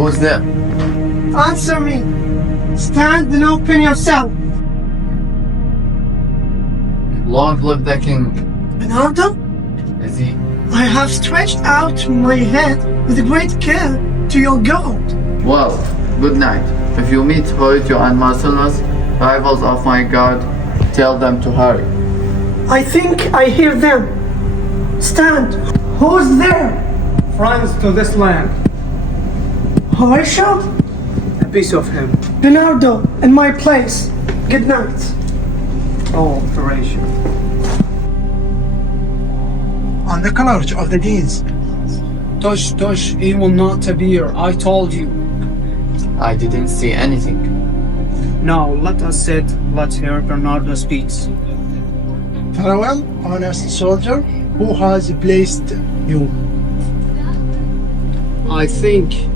Who's there? Answer me. Stand and open yourself. Long live the king. Bernardo, Is he? I have stretched out my head with great care to your God. Well, good night. If you meet Horatio and Marcellus, rivals of my guard, tell them to hurry. I think I hear them. Stand. Who's there? Friends to this land, Horatio? a piece of him. Bernardo, in my place. Good night. Oh, Horatio. On the college of the deans. Tush, he will not appear. I told you. I didn't see anything. Now, let us sit. Let's hear Bernardo speaks. Farewell, honest soldier, who has placed you. I think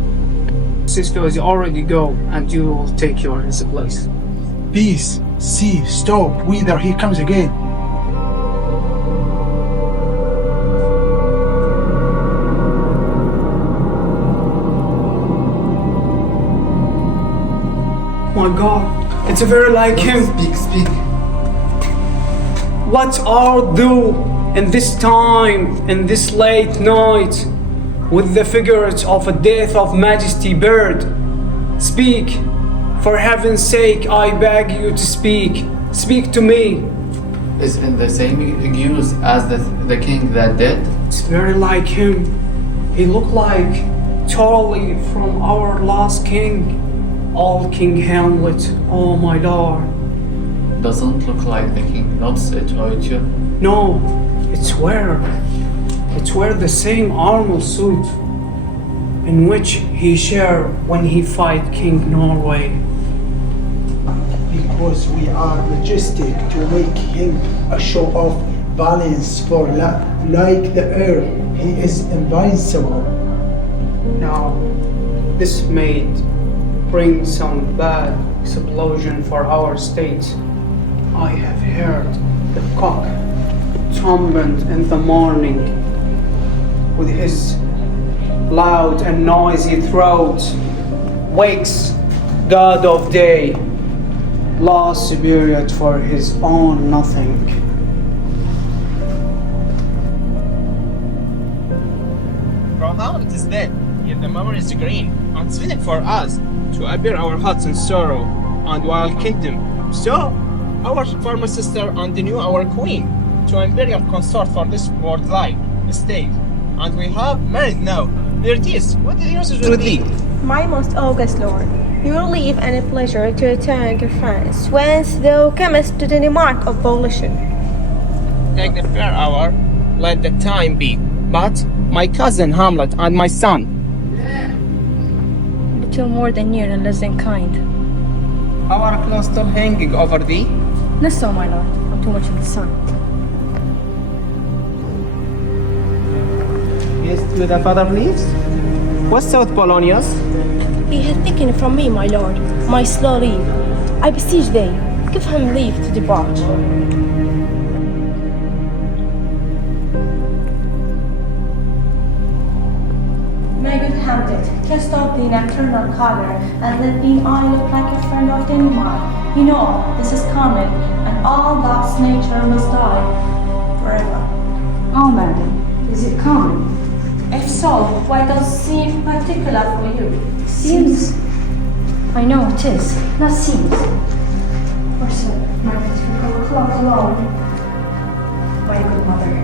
Cisco is already go, and you will take his place. Peace, see, stop, whither he comes again. My God, it's very like him. Speak. What art thou in this time, in this late night, with the figures of a death of majesty bird? Speak, for heaven's sake, I beg you to speak. Speak to me. Is in the same use as the king that did? It's very like him. He looked like totally from our last king, old King Hamlet. Oh my Lord. Doesn't look like the king, not it, Horatio. No, it's wear the same armor suit in which he share when he fight King Norway. Because we are majestic to make him a show of balance for like the earth, he is invincible. Now, this may bring some bad explosion for our state. I have heard the cock trumpet in the morning with his loud and noisy throat, wakes God of day, lost spirit for his own nothing. From Hamlet is dead, yet the memory is green, and fitting for us to appear our hearts in sorrow and wild kingdom. So, our former sister and the new our queen, to imperial consort for this world life, state, and we have married now. Beatrice, what is yours with thee? My most august lord, your leave and a pleasure to return to France, whence thou comest to the Denmark of volition. Take the fair hour, let the time be. But my cousin Hamlet and my son, Little more than near and less than kind. our clothes still hanging over thee. Not so, my lord. I'm too much in the sun. Yes, to the father leaves? What's South Polonius? He hath taken from me, my lord, my slow leave. I beseech thee, give him leave to depart. My good Hamlet, cast off the nocturnal color and let me I look like a friend of Denmark. You know, this is common, and all God's nature must die forever. Oh, madam, is it common? If so, why does it seem particular for you? Seems. I know it is, not seems. Or so, my beautiful cloth alone. My good mother,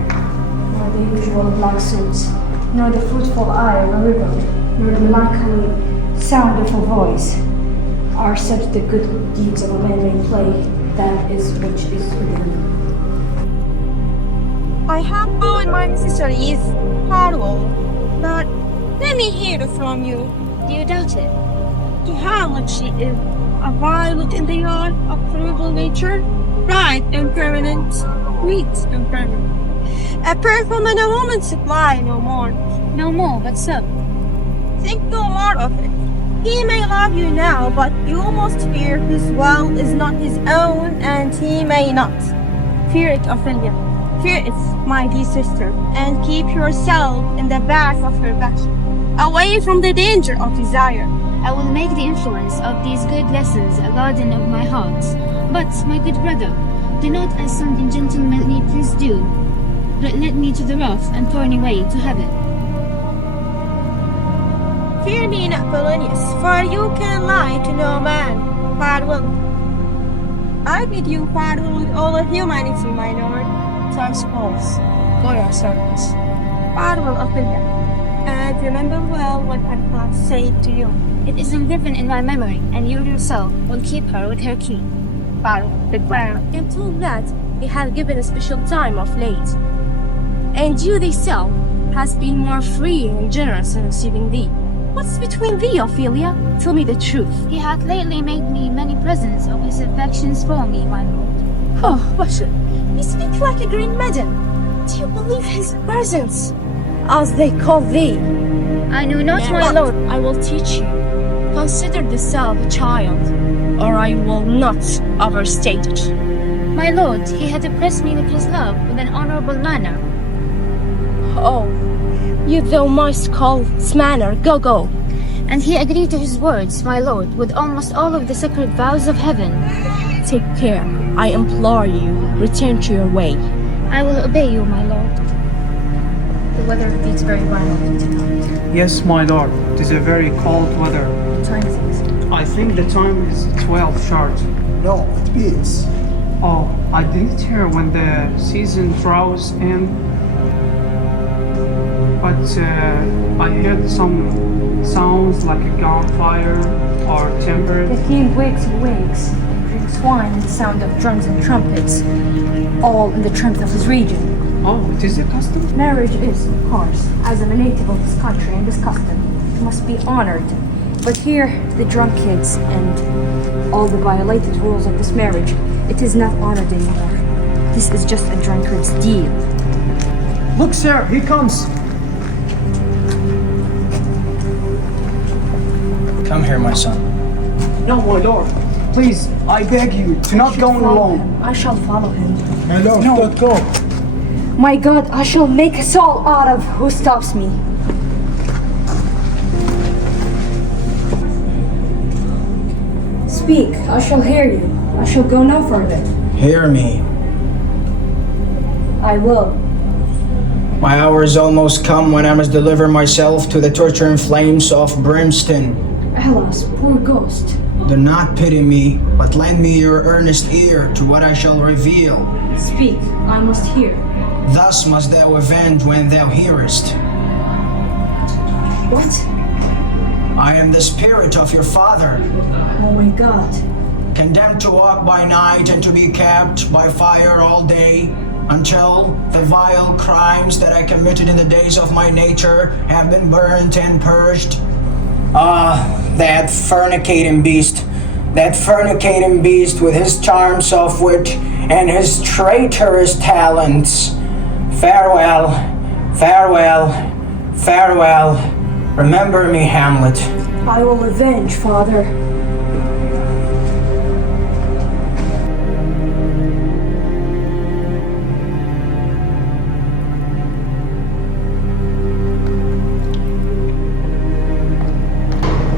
nor the usual black suits, nor the fruitful eye of a river, nor the melancholy sound of a voice, are such the good deeds of a man may play, that is which is within. I have found my necessaries, Harwell, but let me hear it from you. Do you doubt it? To Hamlet she is a violet in the yard of terrible nature, bright and permanent, sweet and permanent. A perfume and a woman's supply, no more. No more, but so. Think no more of it. He may love you now, but you must fear his will is not his own, and he may not. Fear it, Ophelia. Fear it, my dear sister, and keep yourself in the back of your vessel. away from the danger of desire. I will make the influence of these good lessons a garden of my heart. But, my good brother, do not as something gentlemanly please do, but lead me to the rough and thorny way to heaven. Fear me not, Polonius, for you can lie to no man. Farewell. I bid you farewell with all of humanity, my lord. Time's calls for your service. Farewell, Ophelia, and remember well what I have said to you. It is engraven in my memory, and you yourself will keep her with her king. Farewell, goodbye. I am told that he has given a special time of late, and you thyself has been more free and generous in receiving thee. What's between thee, Ophelia? Tell me the truth. He hath lately made me many presents of his affections for me, my lord. Oh, Bashar, you speak like a green maiden. Do you believe his presents, as they call thee? I know not, my lord. I will teach you. Consider thyself a child, or I will not overstate it. My lord, he had oppressed me with his love with an honorable manner. Oh, you thou must call this manner, go. And he agreed to his words, my lord, with almost all of the sacred vows of heaven. Take care, I implore you, return to your way. I will obey you, my lord. The weather beats very violently tonight. Yes, my lord. It is a very cold weather. What time is it? I think the time is 12 sharp. No, it beats. Oh, I didn't hear when the season draws in. But I heard some sounds like a gunfire or timber. The king wakes and wakes, and drinks wine with the sound of drums and trumpets, all in the triumph of his region. Oh, it is a custom? Marriage is, of course, as I'm a native of this country and this custom, it must be honored. But here, the drunkards and all the violated rules of this marriage, it is not honored anymore. This is just a drunkard's deal. Look, sir, he comes. Come here, my son. No, my lord. Please, I beg you, do not go alone. I shall follow him. My lord, don't go. My God, I shall make a soul out of who stops me. Speak, I shall hear you. I shall go no further. Hear me. I will. My hour is almost come when I must deliver myself to the torturing flames of brimstone. Alas, poor ghost. Do not pity me, but lend me your earnest ear to what I shall reveal. Speak, I must hear. Thus must thou avenge when thou hearest. What? I am the spirit of your father, Oh my God. condemned to walk by night and to be kept by fire all day, until the vile crimes that I committed in the days of my nature have been burnt and purged. That fornicating beast with his charms of wit and his traitorous talents. Farewell, farewell, farewell. Remember me, Hamlet. I will avenge, father.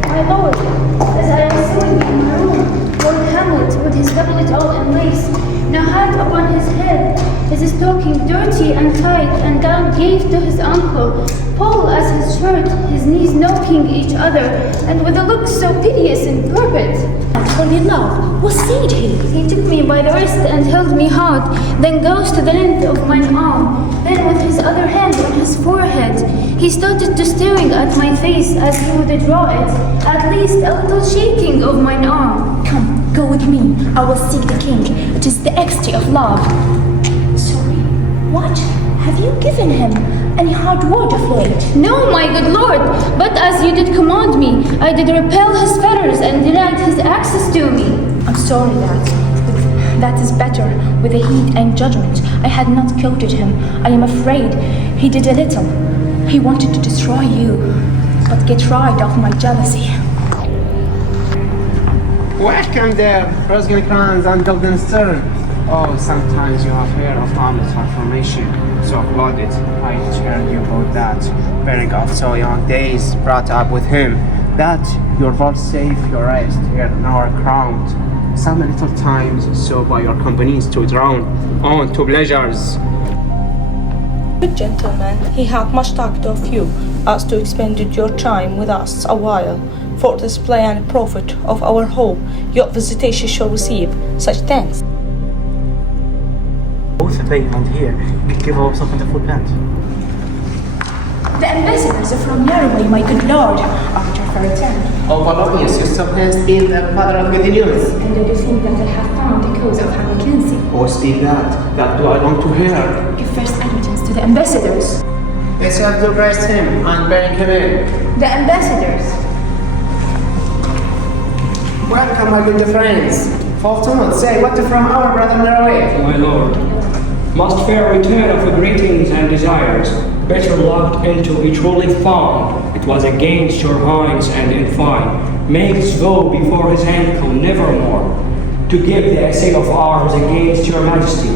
My lord, as I am sitting in my room, Lord Hamlet, with his doublet all in lace, no hat upon his head, his stocking dirty and tight, and down gave to his uncle, Paul as his shirt, his knees knocking each other, and with a look so piteous and perfect. For your love, what said he? He took me by the wrist and held me hard, then goes to the length of mine arm. Then with his other hand on his forehead, he started to staring at my face as he would draw it, at least a little shaking of mine arm. Come, go with me. I will seek the king. It is the ecstasy of love. Sorry, what? Have you given him any hard word of late? No, my good lord, but as you did command me, I did repel his fetters and denied his access to me. I'm sorry that is better with the heat and judgment. I had not quoted him. I am afraid he did a little. He wanted to destroy you, but get rid of my jealousy. Welcome there, Rosencrantz and Guildenstern. Oh, sometimes you have heard of Hamlet's transformation. So applauded. I tell you about that. Bearing of so young days, brought up with him, that your vouchsafe your rest here in our crown. Some little times, so by your companies to drown on to pleasures. Good gentleman, he hath much talked of you, as to expend your time with us a while. For display and profit of our hope, your visitation shall receive such thanks. Both today and here, you give up something to food pants. The ambassadors are from Norway, my good lord, after her return. Oh, Polonius, you still has been the father of good news. And I do think that I have found the cause of Hamlet Lindsay. Oh, speak that do I want to hear. Give first entrance to the ambassadors. Let's have to arrest him and bring him in. The ambassadors. Welcome, my good friends. Fortunate, say what from our brother Norway. My lord, most fair return of the greetings and desires, better locked into it truly found. It was against your hinds and in fine, makes go before his ankle nevermore, to give the essay of arms against your majesty.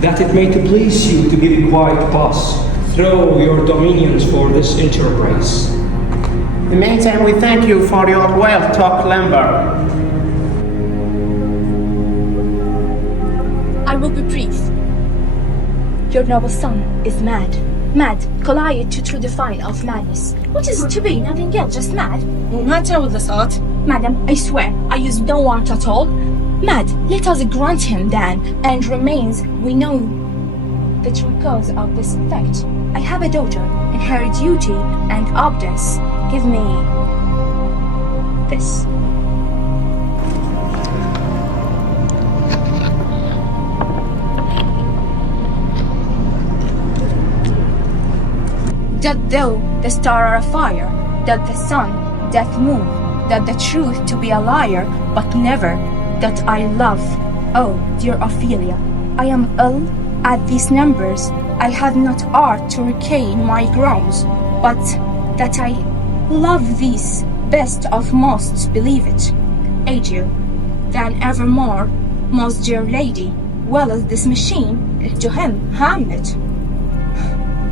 That it may to please you to give you quiet pass, throw your dominions for this enterprise. In the meantime, we thank you for your well-talk lumber. I will be brief. Your noble son is mad. Mad, collide to true define of madness. What is it to be? Nothing else, just mad. No matter with this art. Madam, I swear, I use no art at all. Mad, let us grant him then, and remains, we know the true cause of this fact. I have a daughter, and her duty and obedience give me this. That though the star are afire, that the sun doth move, that the truth to be a liar, but never that I love. Oh, dear Ophelia, I am ill at these numbers. I have not art to regain my groans, but that I love these best of most, believe it. Adieu, than evermore, most dear lady, well as this machine, to him, Hamlet.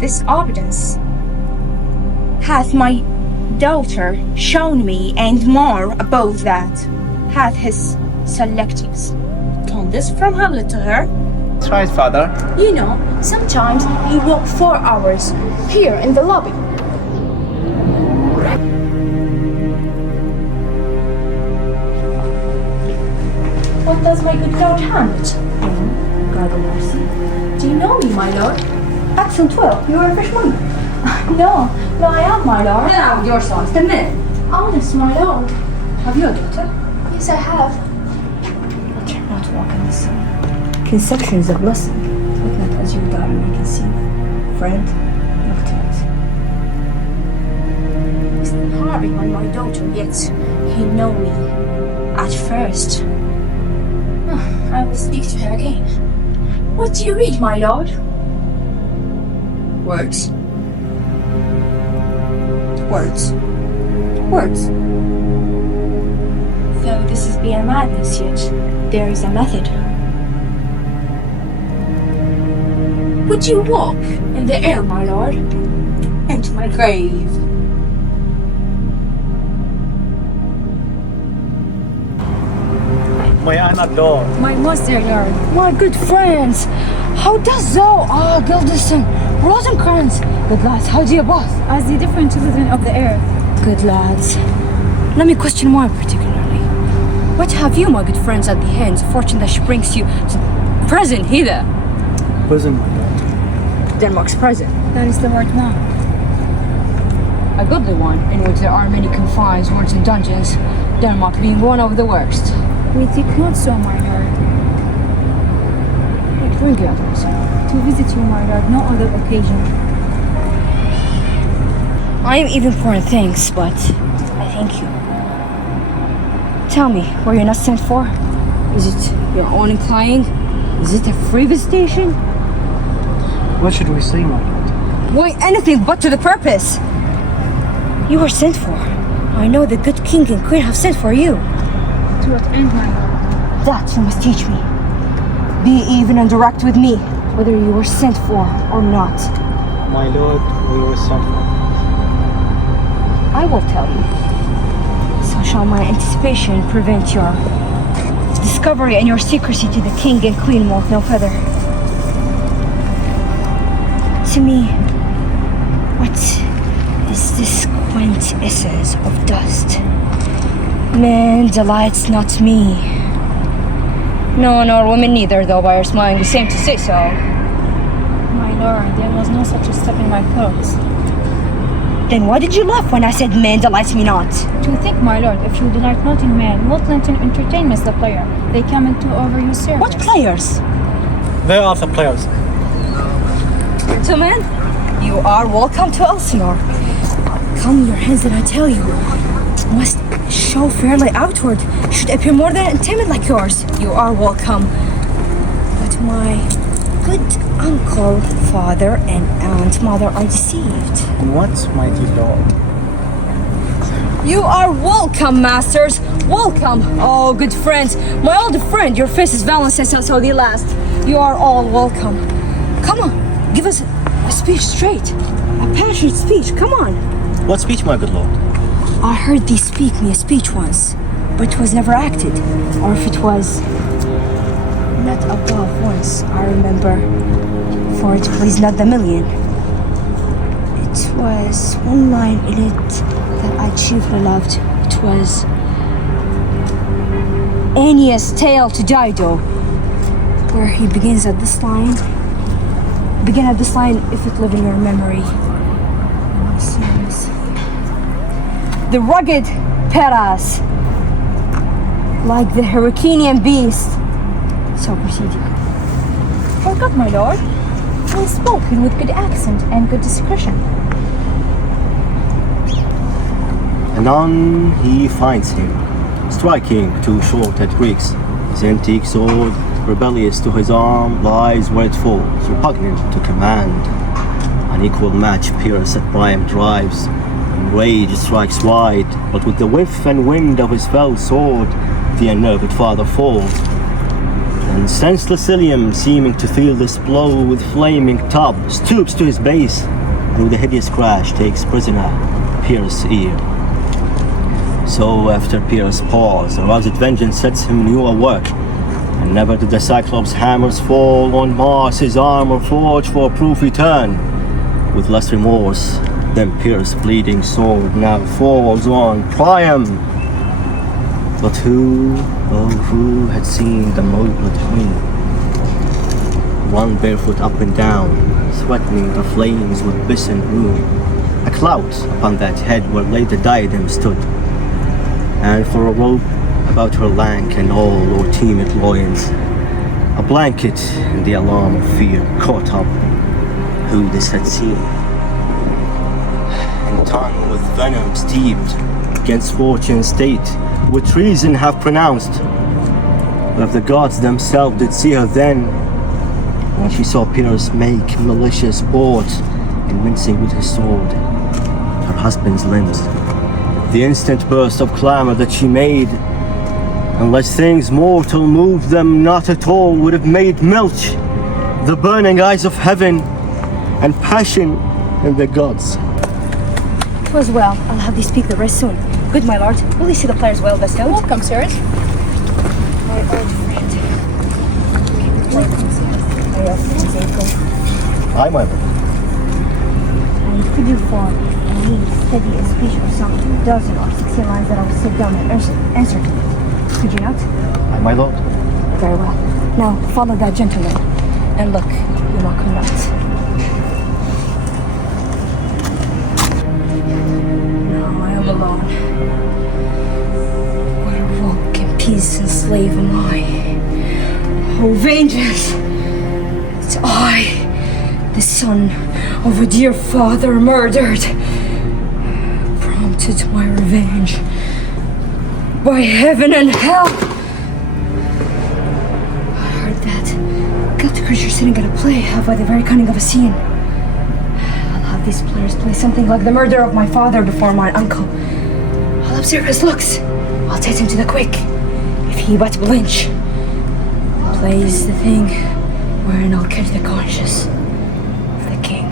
This obedience hath my daughter shown me, and more above that, hath his selectings. Told this from Hamlet to her. That's right, father. You know, sometimes he walk 4 hours here in the lobby. What does my good lord Hamlet? God of mercy. Do you know me, my lord? Accent 12, you are a fresh woman. No, I am, my lord. Get out with your songs, the men. Honest, my lord. Have you a daughter? Yes, I have. But you're not walk in the sun. Conception is a blessing. Look not as your daughter may conceive. Friend, look to it. He's harping on my daughter, yet he know me. At first. I will speak to her again. What do you read, my lord? Words. Words. Words. Though this is be a madness, yet there is a method. Would you walk in the air, my lord? Into my grave. May I not go? My master lord, my good friends, how does thou, Gilderson, Rosencrantz? Good lads, how do you both? As the different children of the earth. Good lads, let me question more particularly. What have you, my good friends, at the hands of fortune that brings you to present hither? Prison, my lord. Denmark's present. That is the right one. A goodly one, in which there are many confines, wards, and dungeons, Denmark being one of the worst. We think not so, my lord. What bring you, others? To visit you, my lord, no other occasion. I am even for thanks, but I thank you. Tell me, were you not sent for? Is it your own inclining? Is it a free visitation? What should we say, my lord? Why, anything but to the purpose. You were sent for. I know the good king and queen have sent for you. To what end, my lord? That you must teach me. Be even and direct with me, whether you were sent for or not. My lord, we were sent for. I will tell you. So shall my anticipation prevent your discovery and your secrecy to the king and queen moth no further. To me, what is this quintessence of dust? Man delights not me. No, nor women neither, though by her smiling the same to say so. My lord, there was no such a step in my thoughts. Then why did you laugh when I said man delights me not? To think, my lord, if you delight not in man, what lenten entertainments the player? They come into over your service. What players? They are the players. Gentlemen, you are welcome to Elsinore. Calm your hands and I tell you. Must show fairly outward. Should appear more than timid like yours. You are welcome. But my good uncle, father, and aunt mother are deceived. In what, mighty lord? You are welcome, masters. Welcome. Oh, good friends. My old friend, your face is Valence and so the last. You are all welcome. Come on, give us a speech straight. A passionate speech. Come on. What speech, my good lord? I heard thee speak me a speech once, but it was never acted. Or if it was not above once, I remember, for it pleased not the million. It was one line in it that I chiefly loved. It was Aeneas' tale to Dido, where he begins at this line. Begin at this line if it live in your memory. It seems the rugged Paras, like the Hyrcanian beast. So proceeding. Forgot, my lord. Well spoken with good accent and good discretion. Anon he finds him, striking two short-head Greeks. His antique sword, rebellious to his arm, lies where it falls, repugnant to command. An equal match Pyrrhus at Priam drives. Rage strikes wide, but with the whiff and wind of his fell sword, the unnerved father falls. And senseless Ilium, seeming to feel this blow with flaming tub, stoops to his base, and with a hideous crash takes prisoner Pyrrhus' ear. So after Pyrrhus' pause, aroused vengeance sets him new awork, and never did the Cyclops' hammers fall on Mars, his armor forged for proof etern. With less remorse, then Pyrrhus' bleeding sword now falls on Priam. But who, oh who had seen the modeled queen? One barefoot up and down, threatening the flames with biss and broom. A clout upon that head where lay the diadem stood, and for a robe about her lank and all or timid loins, a blanket in the alarm of fear caught up who this had seen. And tongue with venom steeped, against fortune's state, with treason have pronounced. But if the gods themselves did see her then, when she saw Pyrrhus make malicious sport in mincing with his sword her husband's limbs, the instant burst of clamor that she made, unless things mortal moved them not at all, would have made milch the burning eyes of heaven and passion in the gods. 'Twas well. I'll have thee speak the rest soon. Good, my lord. Will you see the players well bestowed? Welcome, sirs. My old friend. Aye, my lord. And could you form a neat, steady a speech of some 12 or 16 lines that I will sit down and answer to? Could you not? Aye, my lord. Very well. Now follow that gentleman, and look, you mock him not. Now I am alone. What a rogue and peace and slave am I. Oh, vengeance! It's I, the son of a dear father murdered, prompted my revenge by heaven and hell. I heard that. Got the creature sitting at a play, have by the very cunning of a scene. I'll have these players play something like the murder of my father before my uncle. I'll observe his looks. I'll take him to the quick. he but blench, plays the thing wherein I'll catch the conscience of the king.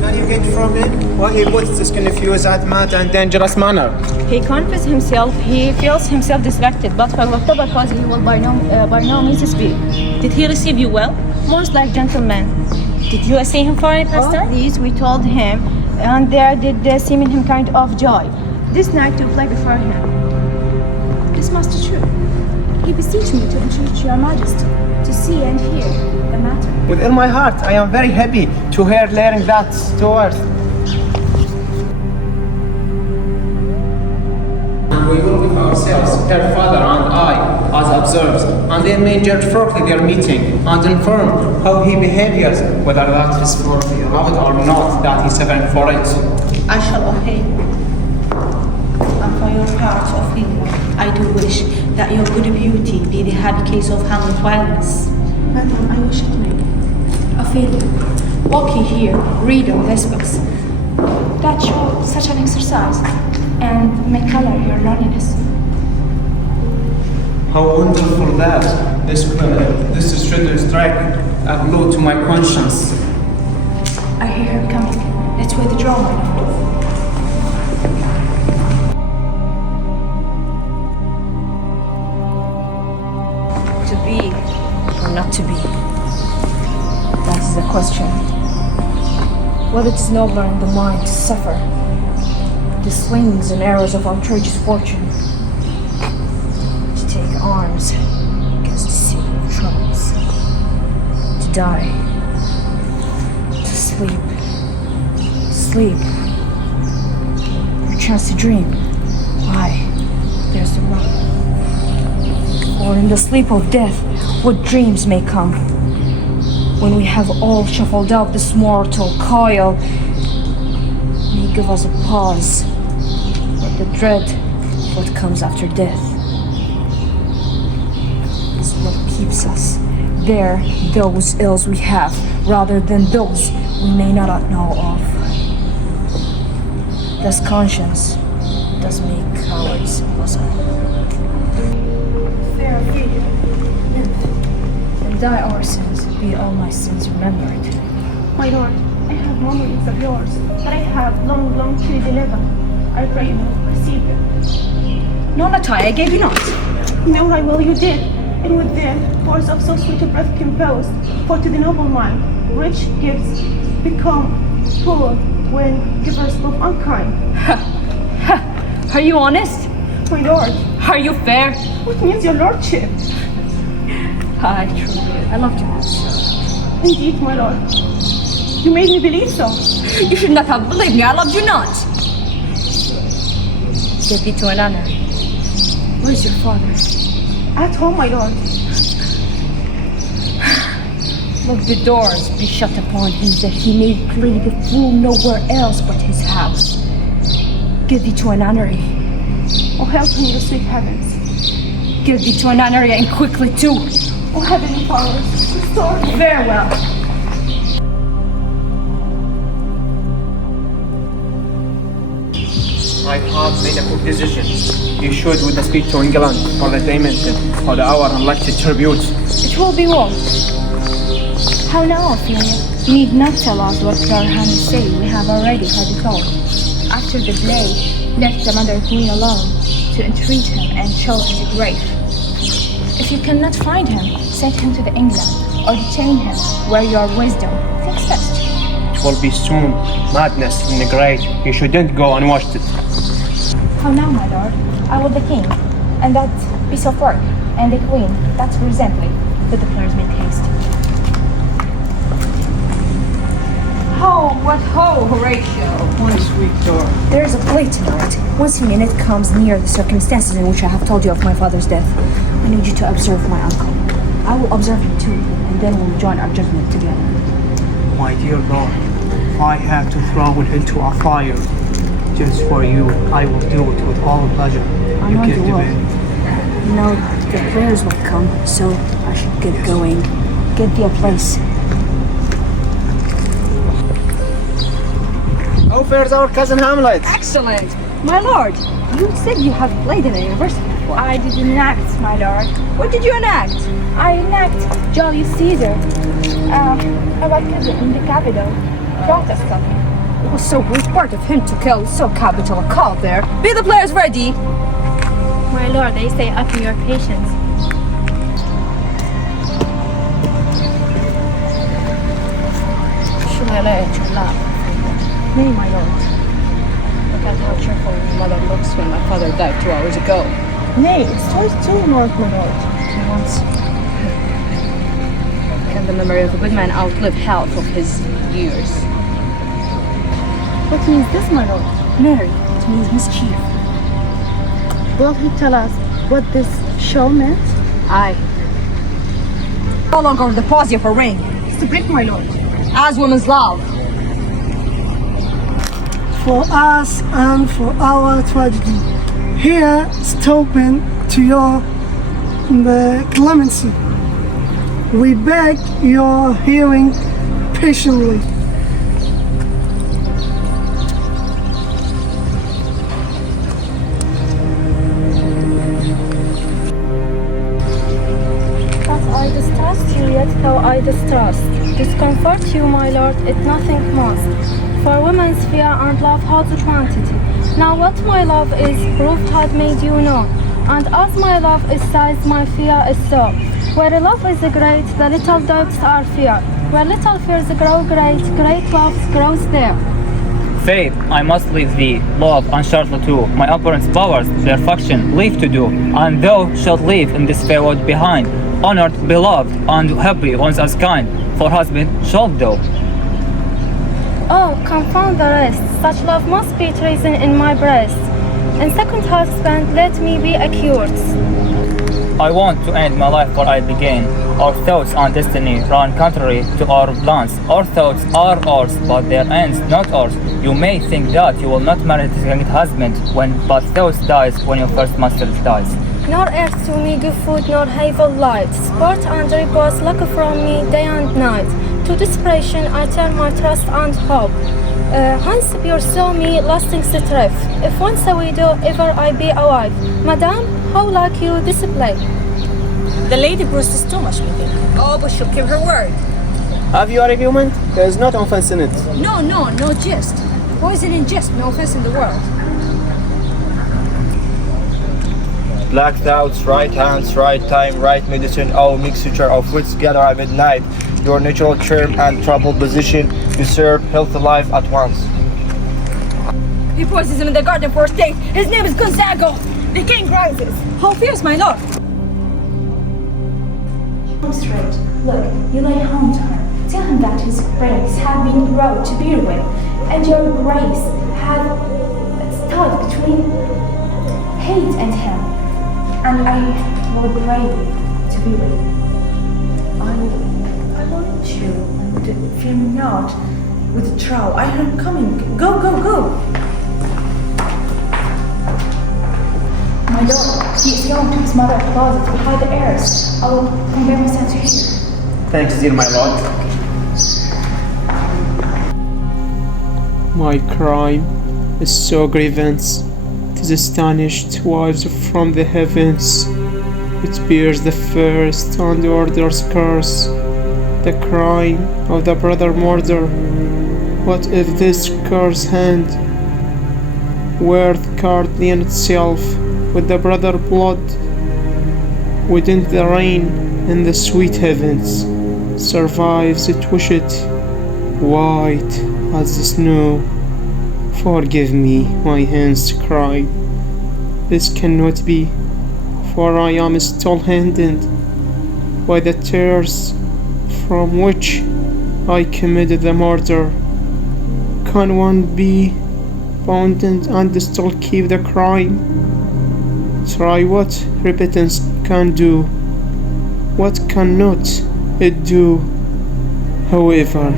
Can you get from him? Why he puts this confused, mad and dangerous manner? He confesses himself, he feels himself distracted, but for whatever cause he will by no means speak. Did he receive you well? Most like gentlemen. Did you see him for any pastime? All these we told him, and there did seem in him kind of joy. This night to play before him. This must be true. He beseeched me to entreat your majesty to see and hear the matter. Within my heart, I am very happy to hear learning that towards. And we will with ourselves, her father and I, as observers, and then may judge shortly their meeting and inform how he behaves, whether that is for the beloved or not, that he suffering for it. I shall obey. And for your part, Ophelia, I do wish that your good beauty be the happy case of Hamlet wildness. Madam, I wish it may. Ophelia, walk ye here, read all these books. That show such an exercise, and may color your loneliness. How wonderful that this should strike a blow to my conscience. I hear her coming. Let's withdraw, my lord. To be or not to be? That is the question. Whether it is nobler in the mind to suffer the slings and arrows of outrageous fortune, to take arms against the sea of troubles, to die, to sleep, perchance to dream. Aye, there's the rub. Or in the sleep of death, what dreams may come, when we have all shuffled out this mortal coil, may give us a pause, but the dread of what comes after death is what keeps us. There, those ills we have, rather than those we may not know of. Thus conscience does make cowards of us all. Fair Ophelia, live. And die our sins, be all my sins remembered. My lord, I have memories of yours, but I have long to deliver. I pray you will receive them. No, not I gave you not. No, I will, you did. And with them, words of so sweet a breath composed. For to the noble mind, rich gifts become poor when givers prove unkind. Are you honest? My lord. Are you fair? What means your lordship? I truly, I loved you once. Indeed, my lord. You made me believe so. You should not have believed me. I loved you not. Get thee to an honor. Where's your father? At home, my lord. Let the doors be shut upon him, that he may play the fool nowhere else but his house. Get thee to a nunnery. Oh, help me, the sweet heavens. Get thee to a nunnery, and quickly too. Oh, heavenly powers, restore me. Very well. I have made a good decision. You should with the speech to England for the payment for the hour and elected tribute. It will be well. How now, Ophelia? You need not tell us what your highness say. We have already heard it all. After the play, left the mother queen alone to entreat him and show him the grave. If you cannot find him, send him to the England or detain him where your wisdom thinks best. It will be soon. Madness in the grave. You shouldn't go unwashed it. How now, my lord? I will the king, and that piece of work, and the queen, that's presently. But the players make haste. Ho, what ho, Horatio! My sweet daughter. There is a play tonight. Once a minute comes near the circumstances in which I have told you of my father's death. I need you to observe my uncle. I will observe him too, and then we'll join our judgment together. My dear lord, if I have to throw it into a fire just for you, I will do it with all pleasure. I know you will. debate. You know, the players will come, so I should get going. Get thee a place. How fares our cousin Hamlet? Excellent! My lord, You said you have played in a university before. I did enact, my lord. What did you enact? I enact Julius Caesar. About in the capital, Protestant. It was so rude part of him to kill so capital a call there. Be the players ready. My lord, they say up to your patience. Should I let you laugh? Nay, my lord. Look at how cheerful my mother looks when my father died 2 hours ago. Nay, it's too much, my lord. He wants. Can the memory of a good man outlive half of his years? What means this, my lord? Mary, it means mischief. Will he tell us what this show meant? Aye. No longer the pause of a ring. It's to break, my lord. As women's love. For us and for our tragedy, here stopping to your the clemency. We beg your hearing patiently. I distrust you, yet though I distrust. Discomfort you, my lord, it nothing must. For women's fear and love holds quantity. Now what my love is, proof had made you know. And as my love is size, my fear is so. Where love is great, the little doubts are fear. Where little fears grow great, great love grows there. Faith, I must leave thee, love, and Charlotte too. My opponent's powers, their faction, leave to do. And thou shalt leave in this fair world behind. Honored, beloved, and happy once as kind. For husband shalt thou. Oh, confound the rest. Such love must be treason in my breast. And second husband, let me be accused. I want to end my life where I began. Our thoughts and destiny run contrary to our plans. Our thoughts are ours, but their ends not ours. You may think that you will not marry the second husband but thoughts dies when your first master dies. Nor earth to me give food nor havel light. Sport and repose look from me day and night. To desperation I turn my trust and hope. Hence pursue me lasting strife. If once a widow, ever I be a wife. Madame, how like you display? The lady Bruce is too much, me think. Oh, but she'll keep her word. Have you argument? There is not offense in it. No jest. Poison in jest, no offense in the world. Black thoughts, right hands, right time, right medicine, all mixture of wits gather at midnight. Your natural charm and troubled position deserve healthy life at once. He poisons him in the garden for a state. His name is Gonzago. The king rises. How fierce, my lord! Come straight. Look, you lay home to her. Tell him that his grace had been brought to bear with, and your grace had stood between hate and him. And I will gravely to be with you. I want you, and fear not. Withdraw, I am coming. Go, go, go! My lord, he is going to his mother's closet to hide the heirs. I will convey myself to him. Thanks, dear my lord. My crime is so grievous. 'Tis astonished wives from the heavens. It bears the first and orders curse. The crime of the brother murder. What if this curse hand were guardian itself with the brother blood? Wouldn't the rain in the sweet heavens survives it wish it white as the snow? Forgive me, my hands cry. This cannot be, for I am still hindered by the tears from which I committed the murder. Can one be bound and still keep the crime? Try what repentance can do. What cannot it do? However,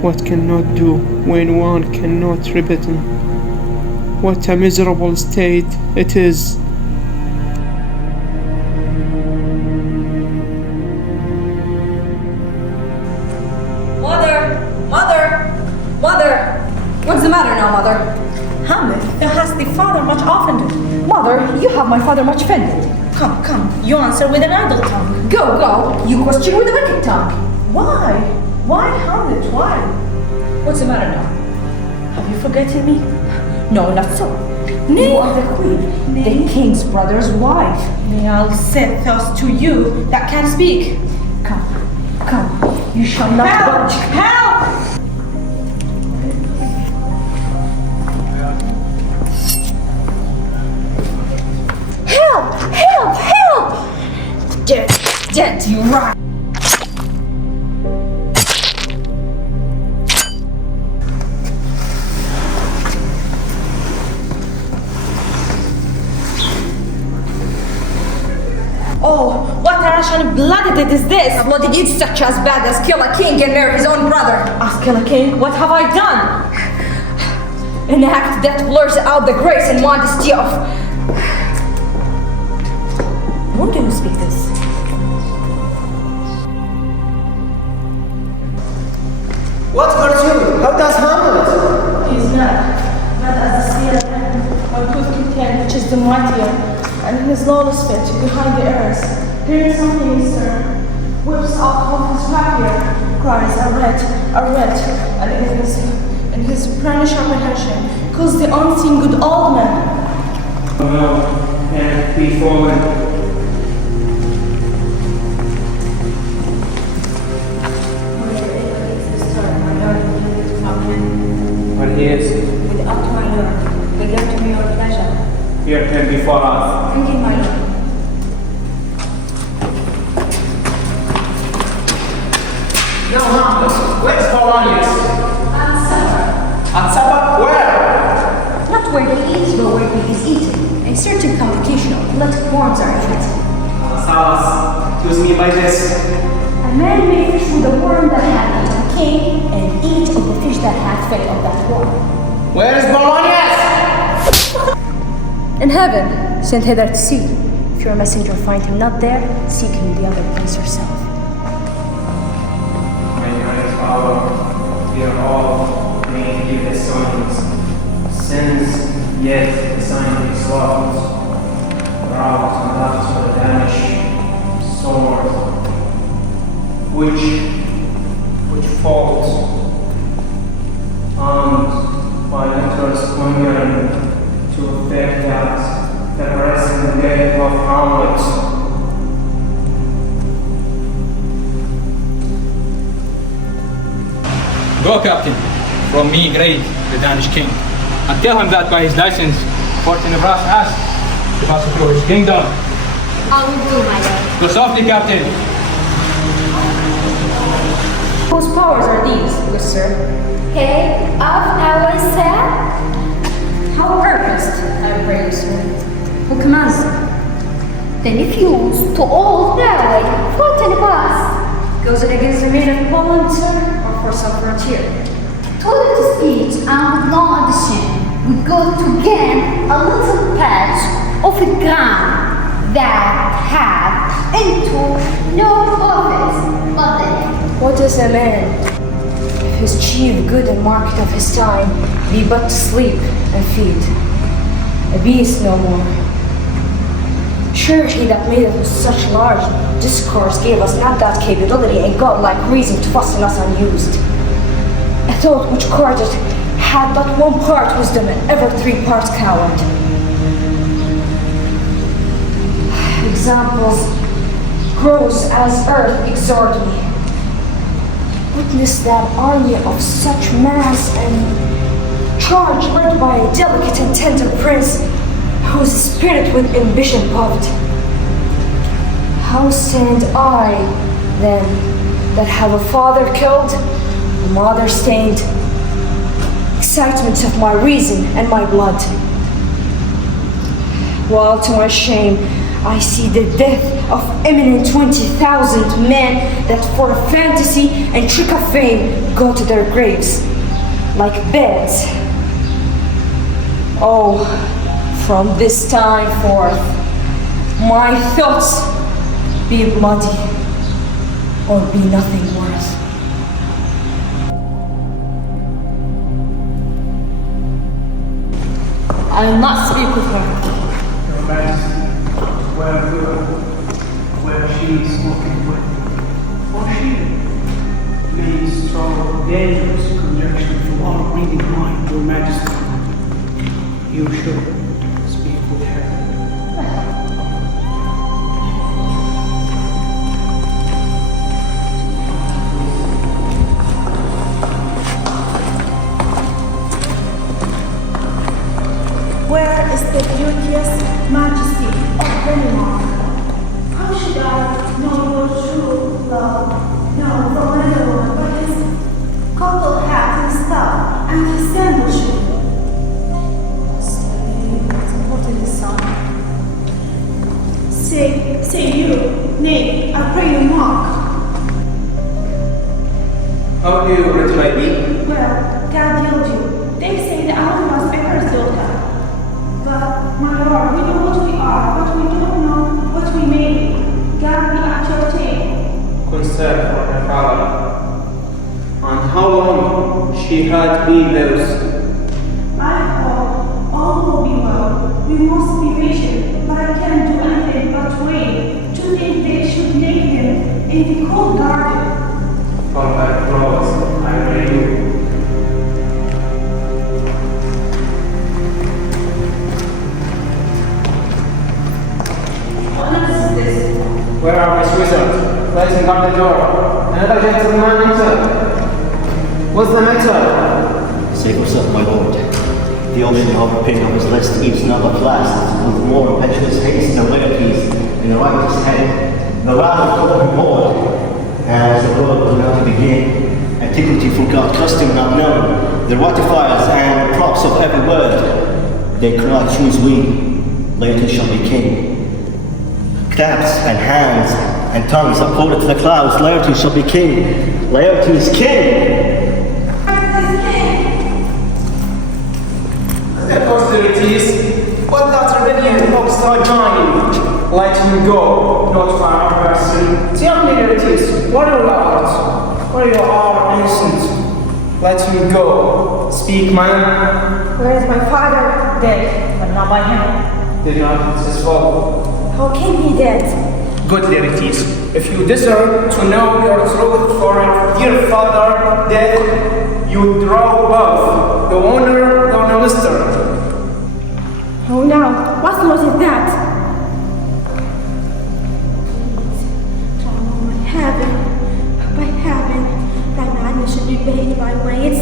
what cannot do when one cannot repent? What a miserable state it is. Mother! What's the matter now, mother? Hamlet, thou hast the father much offended. Mother, you have my father much offended. Come, come, you answer with an idle tongue. Go, go, you question with a wicked tongue. Why? Why, Hamlet, why? What's the matter now? Have you forgotten me? No, not so. Nay. You are the queen, the king's brother's wife. May I'll set thus to you that can speak. Come, come, you shall not budge. Help! Help! Help! Help! Dead, you rat! Oh, what a rash and bloody deed is this? A bloody deed such as bad as kill a king and marry his own brother. As kill a king? What have I done? An act that blurs out the grace and modesty of... When do you speak this? What hurts you? How does Hamlet? He is not as the seer or tooth content, which is the mightier, and in his lawless fit behind the earth. Hearing something, sir, whips out of his rapier, cries, a rat, and in his pranish apprehension, calls the unseen good old man. Well, and be fallen. When he is With up to my lord, we give to me your pleasure. here can before us. Indeed, my lord. Now, Hamlet, where's Polonius? And supper. At supper, where? Not where he eats, but where he is eaten. A certain complication of political forms are in it. Salas, excuse me by this. A man may fish with the worm that hath eaten a king, and eat of the fish that hath fed of that worm. Where is Polonius? In heaven, sent hither to see. If your messenger find him not there, seek him in the other place yourself. My eyes power, we are all made give the signs. Sins, yet the sign is lost. Route and left for the Danish sword. Which falls armed by letters hungering to effect that the present death of Hamlet. Go, Captain. From me, Grade, the Danish king. And tell him that by his license, Fortinebras has to pass through his kingdom. I will do, my lord. Go softly, Captain. Whose powers are these, good sir? Head of our set. How purposed, I pray you, sir. Who commands them? Then refuse to all their foot in the past. Goes it against the maid of Poland, sir, or for some frontier? Told to speech and addition, we go to gain a little patch of the ground that have into no office but then. What is a man? If his chief good and market of his time be but to sleep and feed, a beast no more. Sure, he that made us with such large discourse gave us not that capability and godlike reason to fasten us unused. A thought which courted had but one part wisdom and ever 3 parts coward. Examples grows as earth exhort me. Witness that army of such mass and charge led by a delicate and tender prince whose spirit with ambition puffed. How stand I, then, that have a father killed, a mother stained, excitements of my reason and my blood? While to my shame, I see the death of eminent 20,000 men that for fantasy and trick of fame go to their graves like beds. Oh, from this time forth, my thoughts be bloody or be nothing worth. I will not speak with her. Your Majesty, where she is spoken with, for she makes strong, dangerous conjectures from our reading mind, Your Majesty. You should speak with her. Where is the beauteous majesty of Denmark? How should I know your true love? No, from anyone but his cockle hat and staff and his sandal shoe. What is the son? Say you, nay, I pray you mock. How do you read my beat? Well, God healed you. They say the owl was Becker's daughter. But, my lord, we know what we are, but we don't know what we may be. God be at your table. Concern for her father. And how long she had been lost? I hope all will be well. We must be patient, but I can't do anything but wait to think they should lay him in the cold garden. For her clothes, I pray you. Where are my wizards? Let's guard the door. Another gentleman enter. What's the matter? Save yourself, my lord. The ocean overpinning of his list eats another blast with more impetuous haste than Laertes in the righteous head. The wrath of God poured. And as the world was about to begin, antiquity forgot, custom not known, the ratifiers and props of every word. They cry, choose we, Laertes shall be king. Claps and hands and tongues are quoted to the clouds. Laertes shall be king. Laertes king. Austerities, but that rebellion of our time. Let him go, not far person. Tell me, Laertes, what are you about? Where you are innocent. Let him go. Speak, man. Where is my father? Dead, but not by him. Did not his fault. How came he dead? Good, Laertes. If you deserve to know your truth for your dear father dead, you draw both the honor and the lister. Oh now, what was it that? Oh, my heaven, thy madness should be paid by weights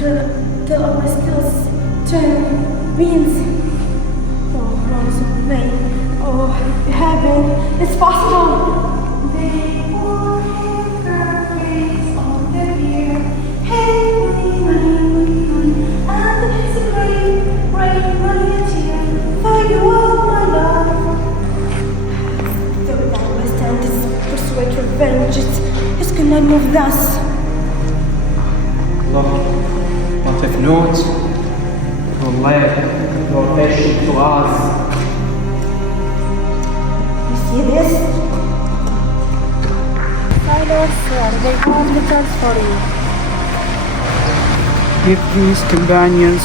till all my skills turn winds. Oh, rose of vain. Oh, heaven, it's possible. They will hang her face on the pier. Hey, and it's a great, great money tear. For you all, my love. Though thou must stand to persuade revenge, it cannot move thus. Lord, but if not, will let your patience to us. See this? My lord, sir, they have letters for you. Give these companions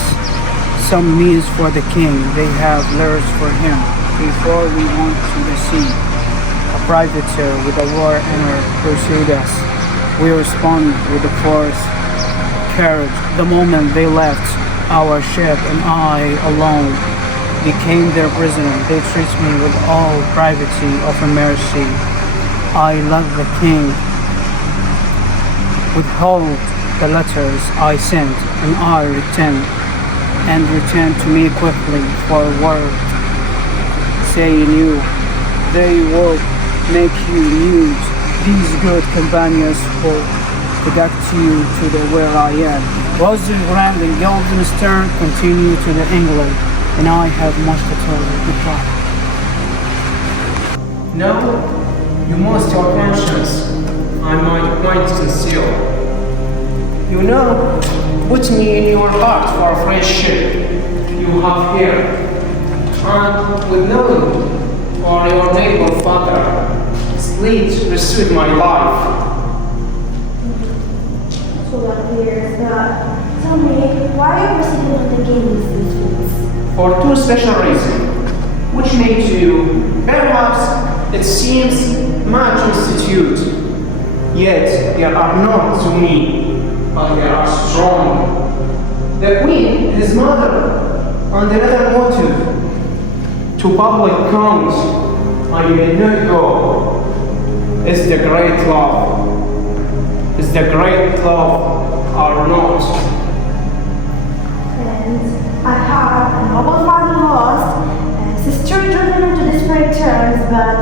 some means for the king. They have letters for him. Before we went to the sea, a privateer with a war hammer pursued us. We responded with the force carriage. The moment they left our ship and I alone became their prisoner. They treat me with all privacy of a mercy. I love the king. Withhold the letters I sent, and I return to me quickly for word, saying you, they will make you use these good companions will conduct you to the where I am. Roses grand and golden stern continue to the England, and I have much to tell you. Goodbye. No, you must your conscience. I might quite sincere. You know, put me in your heart for friendship you have here, and with knowing for your neighbor father, sleep received my life. So what here is that? Tell me, why are you sitting on the game with these fools? for two special reasons, which make you, perhaps it seems much institute, yet they are not to me, but they are strong. The queen, his mother, and another motive, to public count, I may not go, is the great love. Is the great love or not? And I have a noble father lost, and sister driven into desperate terms, but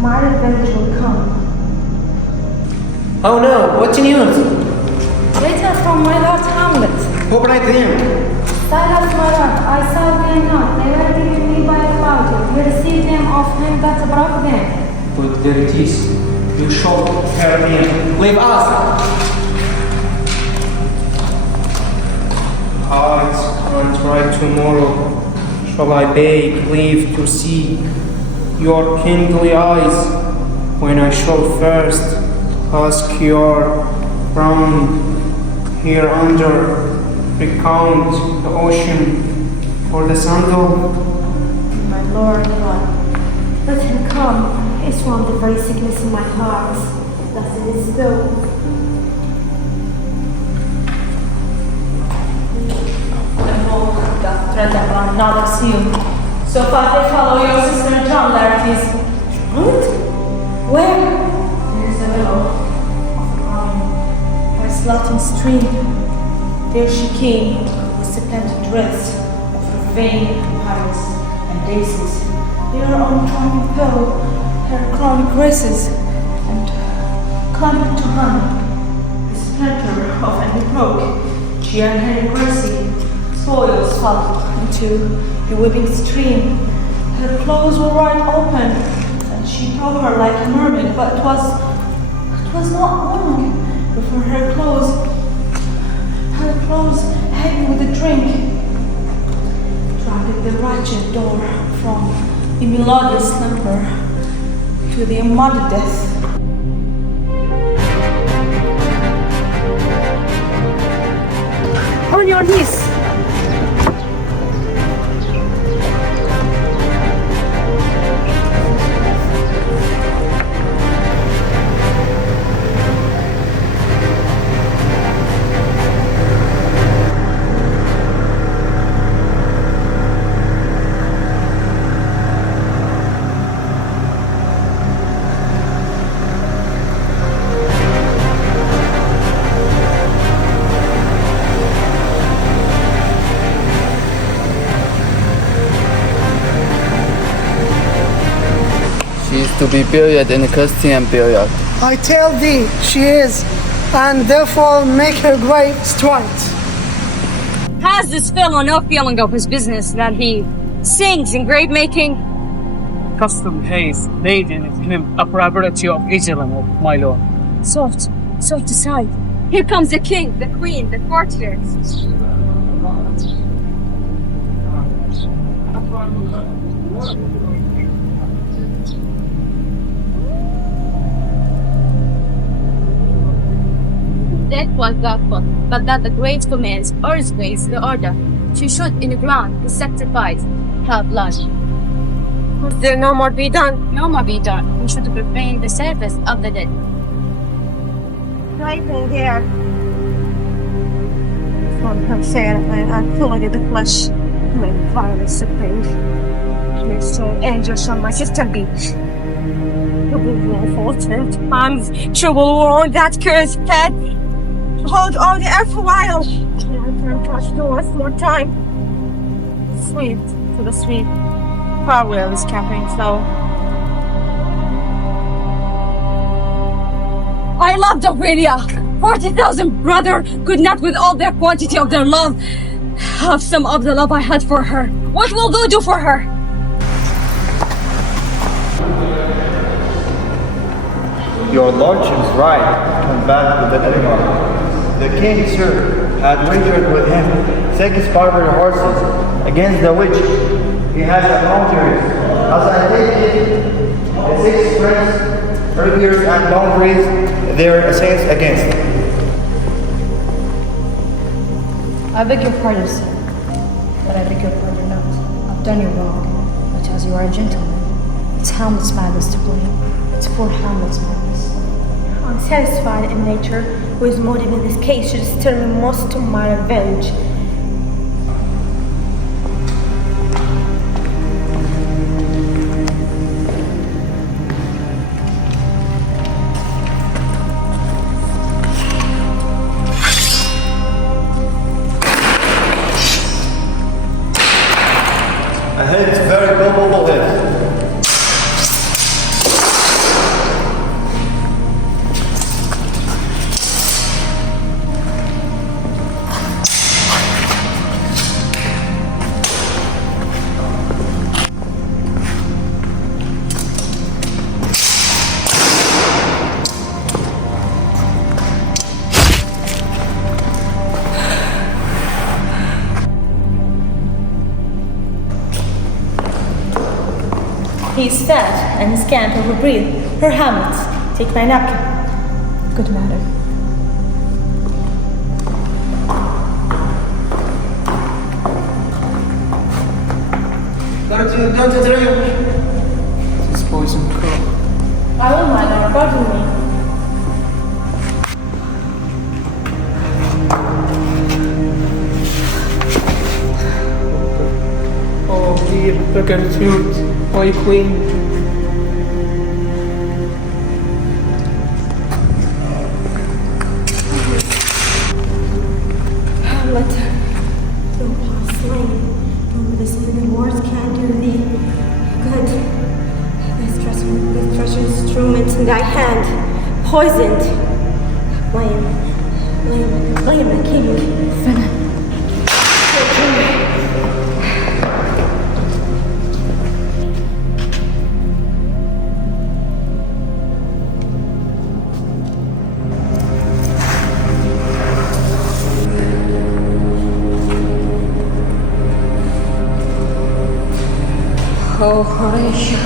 my revenge will come. Oh no, what news? Letters from my lord Hamlet. Who brought them? Silence, my lord, I saw them not. They were given me by a father. You received them of him that brought them. But there it is. You shall hear them. Leave us! And right tomorrow shall I beg leave to see your kingly eyes when I shall first ask your crown here under recount the ocean for the sandal. My Lord God, let him come. He is from the very sickness in my heart. Thus it is so. That threat upon not assume. So far they follow your sister John Laertes. What? Where? There is a willow of a pine by a slotting stream. There she came with splendid dress of her vain pines and daisies. There on charming pearl, her crowning graces, and climbing to honey, the splendor of any broke, she and her gracie. Soils fell into the weeping stream. Her clothes were wide open, and she tore her like a mermaid, but it was not long before her clothes heavy with a drink, dragged the wretched door from the melodious slumber to the muddy death. On your knees! She is to be buried in a Christian burial. I tell thee, she is, and therefore make her grave straight. Has this fellow no feeling of his business that he sings in grave making? Custom haste laid in him a property of Israel, my lord. Soft aside. Here comes the king, the queen, the courtiers. That was doubtful, but that the great commands or his grace the order she should in the ground be sacrificed, her blood. Must there no more be done? No more be done. We should prepare the service of the dead. Right in here. From her fair and fully the flesh, when violence supreme. May so angels on my sister be. The will faltered arms, trouble war that cursed head. Hold on the earth a while. I touch the earth more time. Sweet to the sweet. Farewell is camping so. I loved Aurelia. 40,000 brother could not with all their quantity of their love have some of the love I had for her. What will thou do for her? Your lordship is right. Come back with an animal. The king, sir, had wagered with him 6,500 horses against the which he has a boundaries. As I take it, the 6 friends, rapiers and boundaries, their assailants against. I beg your pardon, sir, but I beg your pardon now. done you wrong, but as you are a gentleman, it's Hamlet's madness to blame. It's poor Hamlet's madness. I'm satisfied in nature, whose motive in this case should stir me most to my revenge. A hit, very culpable hit. He is fat and his can't overbreathe. Her Hamlet, take my napkin. Good matter. Don't drink. This poison cup. I will, my lord, pardon me. Oh dear, Baghdad, my queen. Hamlet, though half slain, though the seven wars can do thee good. This treacherous instrument in thy hand, poisoned. Blame the king. Finna. Oh, Horatio,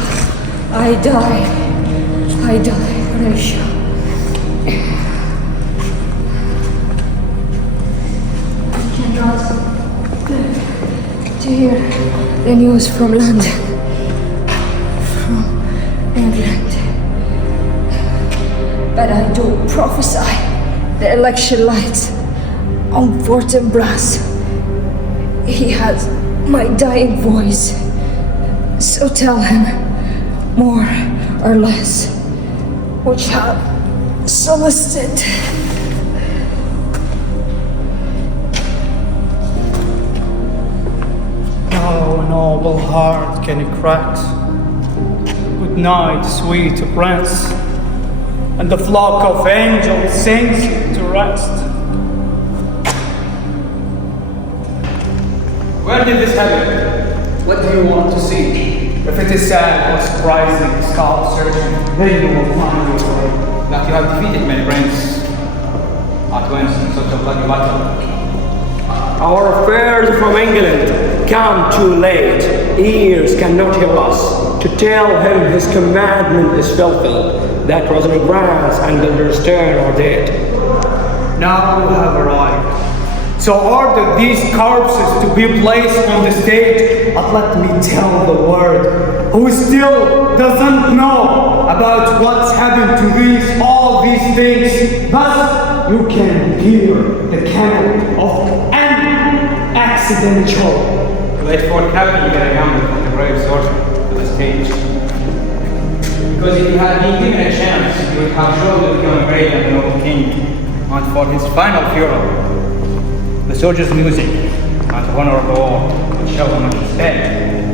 I die, Horatio. I cannot bear to hear the news from London, from England. But I do prophesy the election lights on Fortinbras. He has my dying voice. So tell him, more or less, which have solicited. Oh, noble heart, can you crack? Good night, sweet prince, and the flock of angels sings you to rest. Where did this happen? What do you want to see? If it is sad or surprising, scalp searching, then you will find your way. That you have defeated many friends at once in such a bloody battle. Our affairs from England come too late. Ears cannot hear us. To tell him his commandment is fulfilled, that Rosencrantz and Guildenstern are dead. Now you have arrived. So order these corpses to be placed on the stage, but let me tell the world who still doesn't know about what's happened to all these things. Thus, you can hear the canon of an accidental. Wait for Captain Garagam from the grave source to the stage. Because if you had been given a chance, you would have surely become a great and noble king. And for his final funeral, the soldiers' music, and the honor of the war, would show how much is dead.